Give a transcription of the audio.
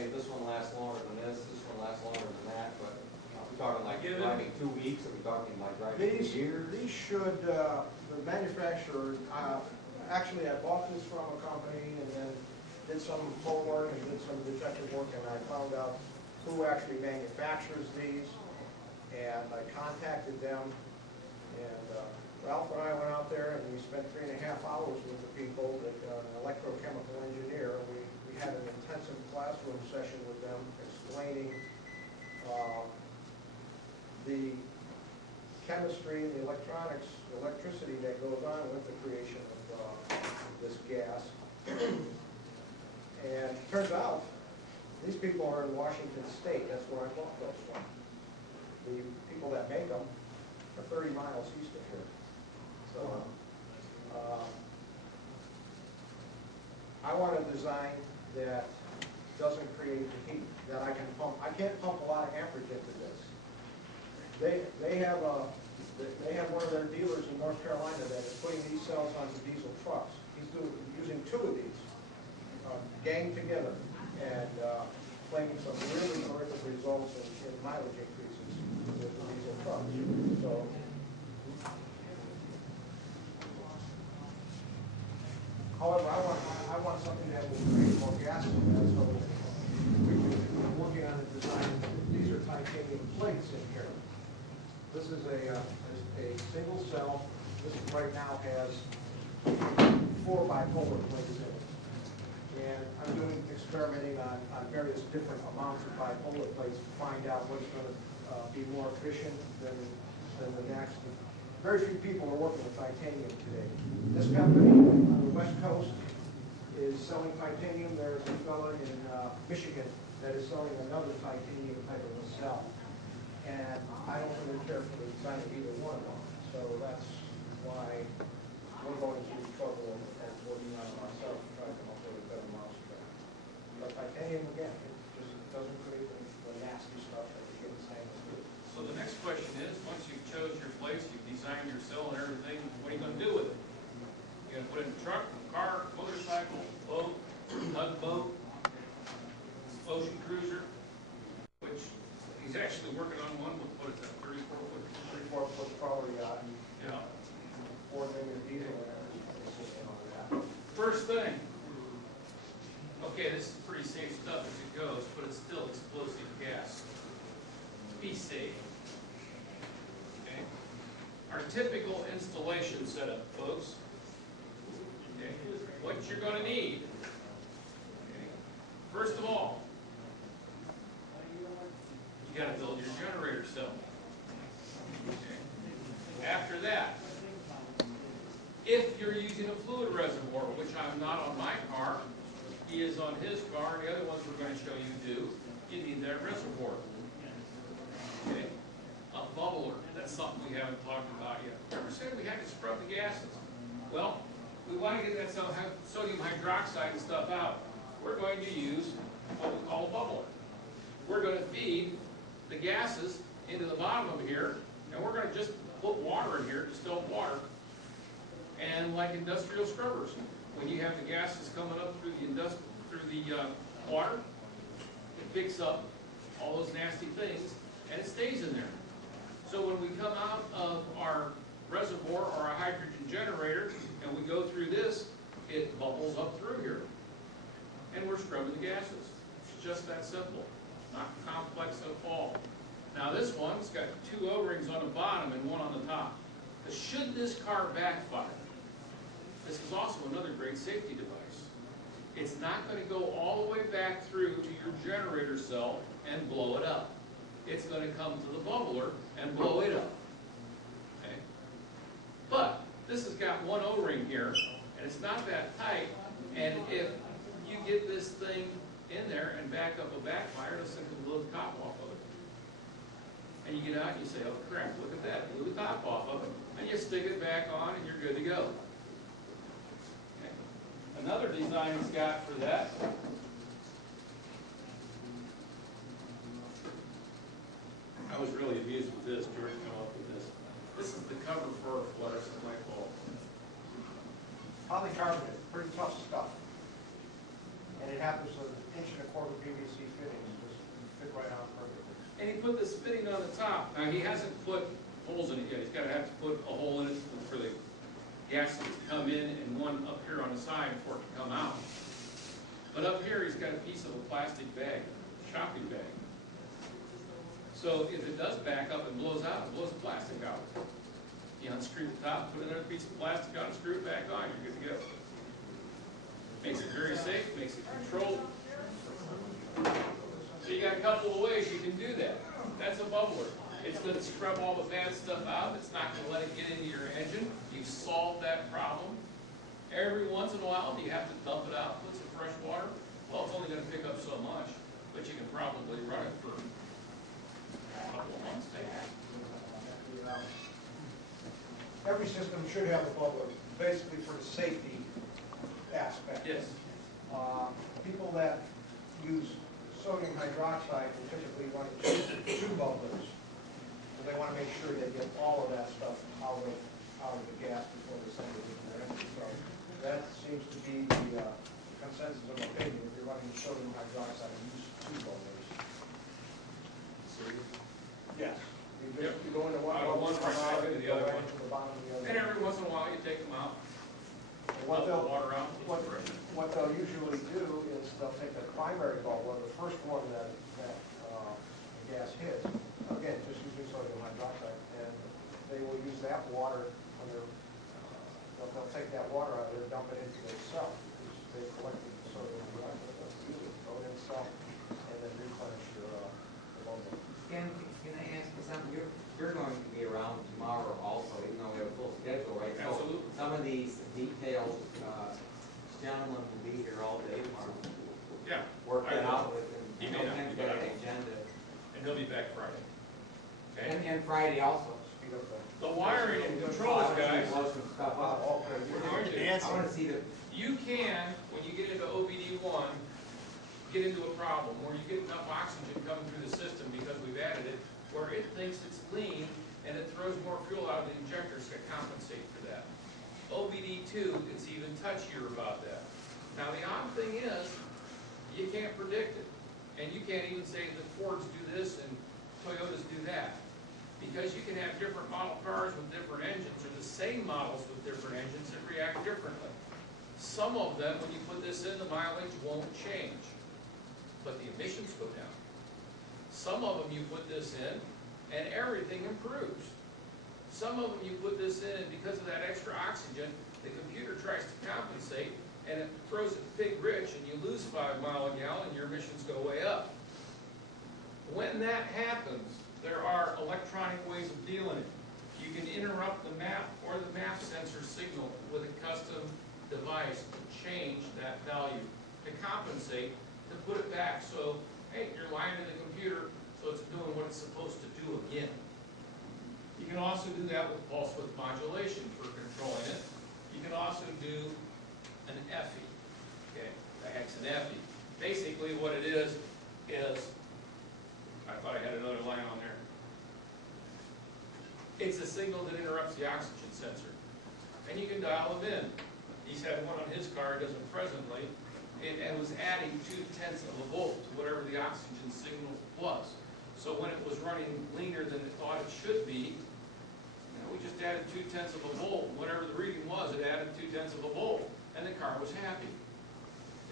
say this one lasts longer than this one lasts longer than that, but are we talking like driving 2 weeks? Are we talking like driving 2 years? These should, the manufacturer, actually I bought this from a company and then did some homework and did some detective work, and I found out who actually manufactures these, and I contacted them, and Ralph and I went out there and we spent 3.5 hours with the people, an electrochemical engineer. We had an intensive classroom session with them explaining the chemistry and the electronics, the electricity that goes on with the creation of this gas. And it turns out, these people are in Washington State. That's where I bought those from. The people that make them are 30 miles east of here. So I want a design that doesn't create the heat, that I can pump. I can't pump a lot of amperage into this. They have one of their dealers in North Carolina that is putting these cells onto diesel trucks. He's using 2 of these, ganged together, and claiming some really terrific results in mileage increases with the diesel trucks. So, however, I want something that will create more gas in that. So we're working on a design. These are titanium plates in here. This is a single cell. This right now has 4 bipolar plates in it. And I'm doing experimenting on various different amounts of bipolar plates to find out what's going to be more efficient than the next. Very few people are working with titanium today. This company on the West Coast is selling titanium. There's a fellow in Michigan that is selling another titanium type of a cell. And I don't really care for the design of either one of them. So that's why we're going through trouble and working on it ourselves to try to come up with a better mousetrap. But titanium, again, it just doesn't create the nasty stuff that you get in stainless steel. So the next question is, once you've chose your place, you've designed your cell and everything, what are you going to do with it? You're going to put it in a truck, car, motorcycle, boat, tugboat, ocean cruiser, which he's actually working on one with, what is that, 34-foot? 34-foot power yacht. Yeah. 4-liter diesel and everything on that. First thing, okay, this is pretty safe stuff as it goes, but it's still explosive gas. Be safe. Okay. Our typical installation setup, folks. Okay. What you're going to need. Okay. First of all, you got to build your generator cell. Okay. After that, if you're using a fluid reservoir, which I'm not on my car, he is on his car, and the other ones we're going to show you do, you need that reservoir. Okay. A bubbler, that's something we haven't talked about yet. Remember said we had to scrub the gases. Well, we want to get that sodium hydroxide and stuff out. We're going to use what we call a bubbler. We're going to feed the gases into the bottom of here, and we're going to just put water in here, distilled water, and like industrial scrubbers, when you have the gases coming up through the water, it picks up all those nasty things, and it stays in there. So when we come out of our reservoir or our hydrogen generator, and we go through this, it bubbles up through here. And we're scrubbing the gases. It's just that simple. Not complex at all. Now this one's got 2 O-rings on the bottom and 1 on the top. But should this car backfire, this is also another great safety device. It's not going to go all the way back through to your generator cell and blow it up. It's going to come to the bubbler and blow it up. Okay? But this has got 1 O-ring here, and it's not that tight, and if you get this thing in there and back up a backfire, it'll simply blow the top off of it. And you get out and you say, oh crap, look at that, blew the top off of it, and you stick it back on and you're good to go. Okay. Another design it's got for that I was really amused with this. George came up with this. This is the cover for a fluorescent light bulb. Polycarbonate, pretty tough stuff. And it happens with 1.25 PVC put this fitting on the top. Now, he hasn't put holes in it yet. He's gotta have to put a hole in it for the gas to come in and one up here on the side for it to come out. But up here, he's got a piece of a plastic bag, shopping bag. So if it does back up and blows out, it blows the plastic out. You unscrew the top, put another piece of plastic on, screw it back on, you're good to go. Makes it very safe, makes it controlled. So you got a couple of ways you can do that. That's a bubbler. It's going to scrub all the bad stuff out. It's not going to let it get into your engine. You've solved that problem. Every once in a while, do you have to dump it out, put some fresh water? Well, it's only going to pick up so much, but you can probably run it for a couple of months, maybe. Every system should have a bubbler, basically for the safety aspect. Yes. People that use sodium hydroxide will typically run two bubblers. So they want to make sure they get all of that stuff out of the gas before they send it into their engine. So that seems to be the consensus of opinion. If you're running sodium hydroxide, use two bubblers. Yes. You go into one Out of one, bubble, right back into the other one. to the bottom of the other. And every once in a while, you take them out, What dump the they'll, water out. what they'll usually do is they'll take the primary bubbler, the first one that the gas hits, again, just using sodium hydroxide, and they will use that water when they'll take that water out of there, dump it into their cell, because they've collected the sodium hydroxide, they'll use it, throw it in the cell, and then replenish your the bubble. Can I ask you something? You're going to be around tomorrow also, even though we have a full schedule, right? Absolutely. So some of these details, gentlemen will be here all day tomorrow. Yeah. Work that out with him. He may not be Get back. an agenda. And he'll be back Friday. Okay? And Friday also. Speed up The wiring and controls, guys, Blow some stuff up. we're going to. I want to see the, You can, when you get into OBD1, get into a problem where you get enough oxygen coming through the system because we've added it, where it thinks it's lean and it throws more fuel out of the injectors to compensate for that. OBD2, it's even touchier about that. Now the odd thing is, you can't predict it. And you can't even say that Fords do this and Toyotas do that. Because you can have different model cars with different engines, or the same models with different engines that react differently. Some of them, when you put this in, the mileage won't change, but the emissions go down. Some of them you put this in, and everything improves. Some of them you put this in, and because of that extra oxygen, the computer tries to compensate, and it throws it pig rich, and you lose 5 miles a gallon, and your emissions go way up. When that happens, there are electronic ways of dealing it. You can interrupt the map or the map sensor signal with a custom device to change that value, to compensate, to put it back so, hey, you're lying to the computer, so it's doing what it's supposed to do again. You can also do that with pulse width modulation for controlling it. You can also do an EFI, okay, the hex and EFI. Basically what it is, I thought I had another line on there. It's a signal that interrupts the oxygen sensor. And you can dial them in. He's had one on his car, doesn't presently, and was adding 0.2 of a volt to whatever the oxygen signal was. So when it was running leaner than it thought it should be, we just added 0.2 of a volt. Whatever the reading was, it added 0.2 of a volt, and the car was happy.